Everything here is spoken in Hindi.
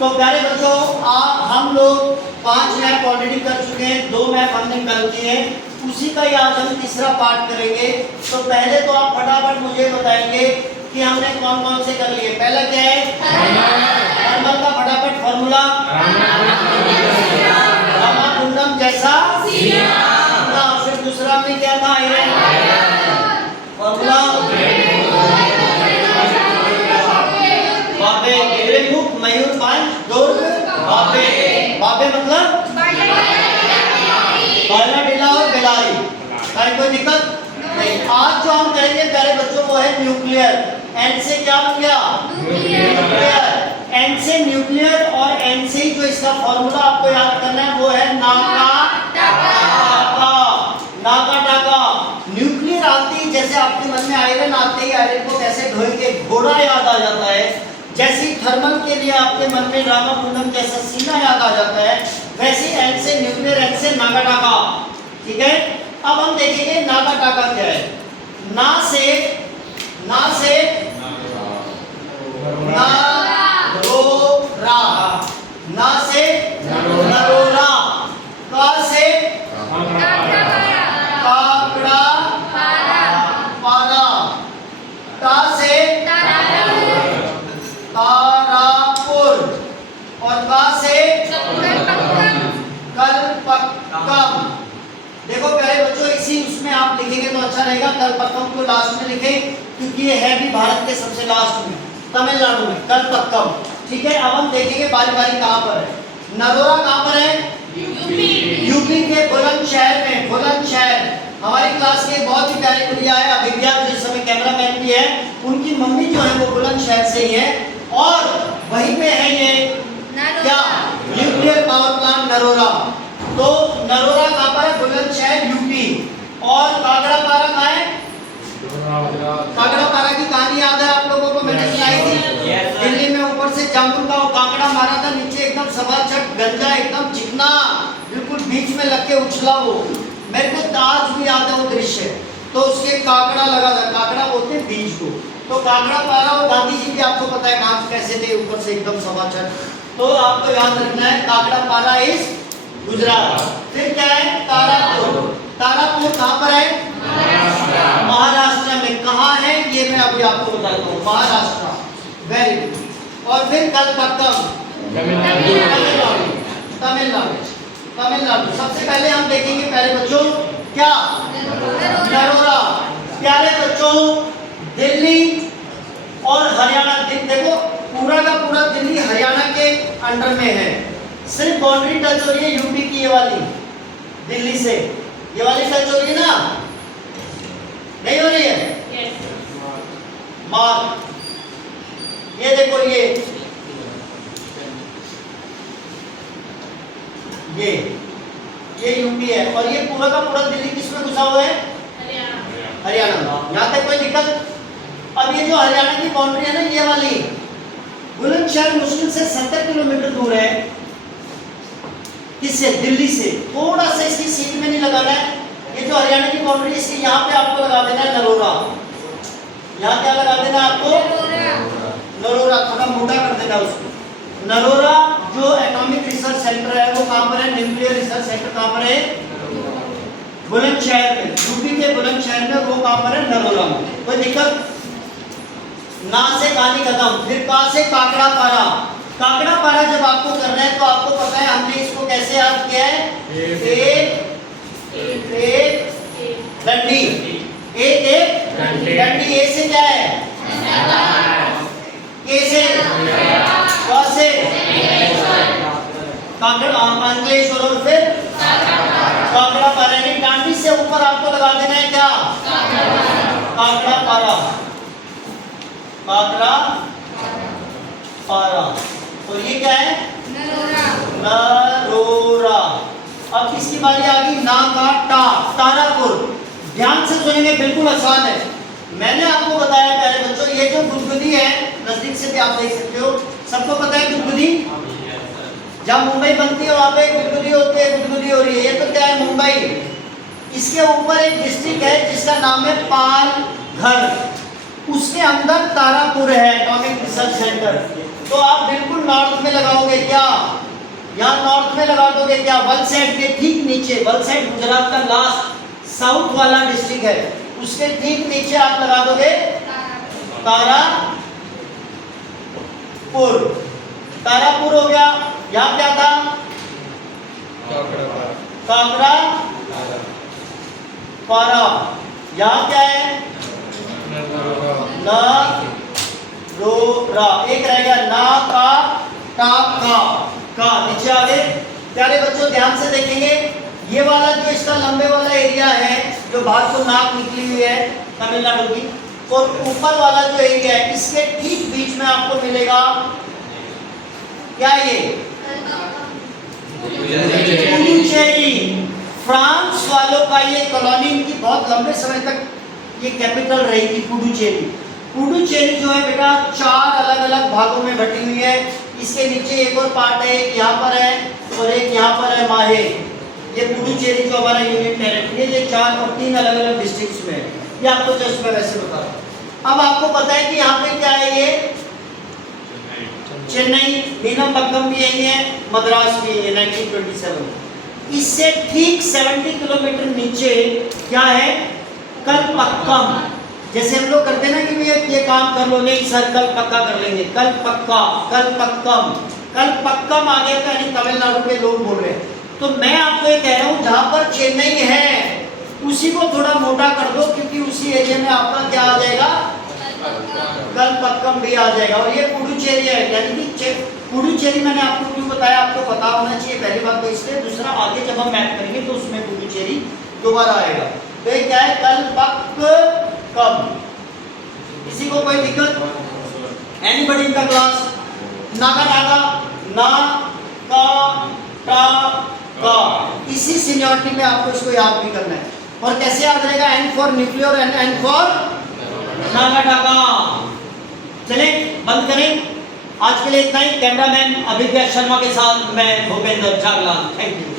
तो प्यारे बच्चों हम लोग 5 मैप ऑलरेडी कर चुके हैं, 2 मैप हमने कर लिए हैं, उसी का ही आज हम तीसरा पार्ट करेंगे। तो पहले तो आप फटाफट मुझे बताएंगे कि हमने कौन कौन से कर लिए। पहला क्या है? थर्मल का फटाफट फॉर्मूला, रामाकुंडम जैसा फिर दूसरा हमने क्या था? फॉर्मूला बाबे मुख मयूर पांच दुर्ग बाबे। बाबे मतलब बाला बिला और बेलारी। कोई दिक्कत नहीं। आज जो हम करेंगे प्यारे बच्चों वो है न्यूक्लियर। एन से क्या बन गया? न्यूक्लियर। एन से न्यूक्लियर और एन से जो इसका फॉर्मूला आपको याद करना है वो है नाका टाका। नाका टाका न्यूक्लियर आती ही जैसे आपके मन में आयरन आते ही आयरन को कैसे ढोएंगे घोड़ा याद आ जाता है, जैसे थर्मल के लिए आपके मन में रामाकुंडम जैसा सीना याद आ जाता है, वैसे एन से न्यूक्लियर, एन से नागा टाका। ठीक है, अब हम देखेंगे नागा टाका क्या है। ना से नरोरा, ना से नरोरा, का से काकड़ा पारा, ता से तारापुर और का से कलपक्कम। देखो प्यारे बच्चों इसी उसमें आप लिखेंगे तो अच्छा रहेगा, कलपक्कम को लास्ट में लिखें क्योंकि ये है भी भारत के सबसे लास्ट में, तमिलनाडु में कलपक्कम। ठीक है, अब हम देखेंगे बारी बारी कहाँ पर है। नरोरा कहाँ पर है? यूपी के बुलंदशहर में। बुलंदशहर हमारी क्लास के बहुत ही प्यारी गुड़िया है अभिज्ञा, जिस समय कैमरामैन भी है, उनकी मम्मी जो है वो बुलंदशहर से ही है और वहीं पे है ये क्या? Nuclear power plant Narora. तो नरोरा कहाँ पर है? बुलंदशहर यूपी। और काकड़ा पारा कहाँ है? काकड़ा पारा की कहानी याद है आप लोगों को? मैंने सुनाई थी। दिल्ली में ऊपर से जामुन का काकड़ा मारा था, नीचे एकदम सवाचक गंजा एकदम चिकना, बिल्कुल बीच में लग के उछला वो। मेरे को आज भी याद है वो दृश्य। तो उसके काकड़ा लगा था, काकड़ा बोलते हैं बीज को। तो काकड़ा पारा और गांधी जी भी आपको पता है कहाँ कैसे थे, ऊपर से एकदम सवाचक। तो आपको याद रखना है काकड़ा पारा इस गुजरात। फिर क्या है? तारापुर। तारापुर कहाँ पर है? महाराष्ट्र में। कहाँ है ये मैं अभी आपको बताता हूँ, महाराष्ट्र। Very good. और फिर कलपक्कम तमिलनाडु। सबसे पहले हम देखेंगे प्यारे बच्चों क्या? नरोरा। प्यारे बच्चों दिल्ली और हरियाणा, देखो पूरा का पूरा दिल्ली हरियाणा के अंडर में है। सिर्फ बाउंड्री टच हो रही है यूपी की, ये वाली दिल्ली से ये वाली टच हो रही है ना? नहीं हो रही है? मार्क ये देखो, ये यूपी है और ये पूरा का पूरा दिल्ली किसमें घुसा हुआ है? हरियाणा। यहाँ तक कोई दिक्कत? अब ये जो हरियाणा की बाउंड्री है ना, ये वाली बुलंदशहर मुश्किल से 70 किलोमीटर दूर है। किससे? दिल्ली से। थोड़ा सा इसकी सीट में नहीं लगाना है। ये जो हरियाणा की बाउंड्री है इसके यहाँ पे आपको लगा देना है नरोरा। यहाँ क्या लगा देना है आपको? नरोरा। थोड़ा मोटा कर देना उसको। नरोरा जो एटॉमिक रिसर्च सेंटर है वो कहाँ पर है? न्यूक्लियर रिसर्च सेंटर कहाँ पर है? बुलंदशहर में। यूपी के बुलंदशहर में। वो कहाँ पर है? नरोरा में। कोई दिक्कत? ना से कहानी खत्म। फिर का से काकड़ा पारा। काकड़ा पारा जब आपको करना है तो आपको पता है हमने इसको कैसे याद किया है? एक डंडी। एक डंडी। ए से क्या है? के से? क से? काकड़ा मंगलेश्वर। और फिर काकड़ा पारा। डांडी से ऊपर आपको लगा देना है क्या? काकड़ा पारा। काकड़ा पारा। और ये क्या है? नरोरा। अब किसकी बारी आ गई? ना का टा। तारापुर। ध्यान से सुनेंगे, बिल्कुल आसान है। मैंने आपको बताया प्यारे बच्चों, ये जो गुदगुदी है, नजदीक से भी आप देख सकते हो, सबको पता है गुदगुदी? जहाँ मुंबई बनती है वहां पे गुदगुदी होती है, गुदगुदी हो रही है। ये तो क्या है? मुंबई। इसके ऊपर एक डिस्ट्रिक्ट है जिसका नाम है पालघर, उसके अंदर तारापुर है एटॉमिक रिसर्च सेंटर। तो आप बिल्कुल नॉर्थ में लगाओगे क्या, यहाँ नॉर्थ में लगा दोगे क्या, वलसैड के ठीक नीचे, वलसैड गुजरात का लास्ट साउथ वाला डिस्ट्रिक्ट है, उसके ठीक नीचे आप लगा दोगे तारापुर। तारापुर हो गया। यहाँ क्या था, काकड़ा पारा। यहाँ क्या है, नरोरा। एक रह गया ना का टा का नीचे आ गए। प्यारे बच्चों ध्यान से देखेंगे, ये वाला जो इसका लंबे वाला एरिया है, जो बाहर को नाक निकली हुई है तमिलनाडु की, और ऊपर वाला जो एरिया है, इसके ठीक बीच में आपको मिलेगा क्या, ये पुडुचेरी। फ्रांस वालों का ये कॉलोनी, इनकी बहुत लंबे समय तक ये कैपिटल रही थी पुडुचेरी। पुडुचेरी जो है बेटा 4 अलग अलग भागों में बटी हुई है। इसके नीचे एक और पार्ट है, एक यहाँ पर है और एक यहाँ पर है माहे। ये पुडुचेरी जो हमारा यूनियन टेरिटरी है, ये 4 और 3 अलग अलग डिस्ट्रिक्ट्स में है। ये आपको जस्ट मैं वैसे बता रहा हूँ। अब आपको पता है कि यहाँ पे क्या है, ये चेन्नई, मीनमबक्कम भी यही है, मद्रास भी है 1927। इससे ठीक 70 किलोमीटर नीचे क्या है, कलपक्कम। जैसे हम लोग करते हैं ना कि भैया ये काम कर लो, नहीं सर कल पक्का कर लेंगे, कल पक्का, कल पक्कम। कल पक्कम आगे का यानी तमिलनाडु के लोग बोल रहे हैं। तो मैं आपको ये कह रहा हूँ, जहाँ पर चेन्नई है उसी को थोड़ा मोटा कर दो, क्योंकि उसी एरिया में आपका क्या आ जाएगा, कल पक्कम भी आ जाएगा। और ये पुडुचेरी है, यानी कि पुडुचेरी मैंने आपको क्यों बताया, आपको पता होना चाहिए पहली बात तो इसलिए। दूसरा, आगे जब हम मैप करेंगे तो उसमें पुडुचेरी दोबारा आएगा। तो ये क्या है, कल पक्कम। किसी को कोई दिक्कत, anybody in the class? Naga Naga ना का टा का, इसी सीनियरिटी में आपको इसको याद भी करना है। और कैसे याद रहेगा, N for nuclear and N for Naga Naga. चले बंद करें, आज के लिए इतना ही। कैमरामैन अभिज्ञा शर्मा के साथ मैं भूपेंद्र जागलान, थैंक यू।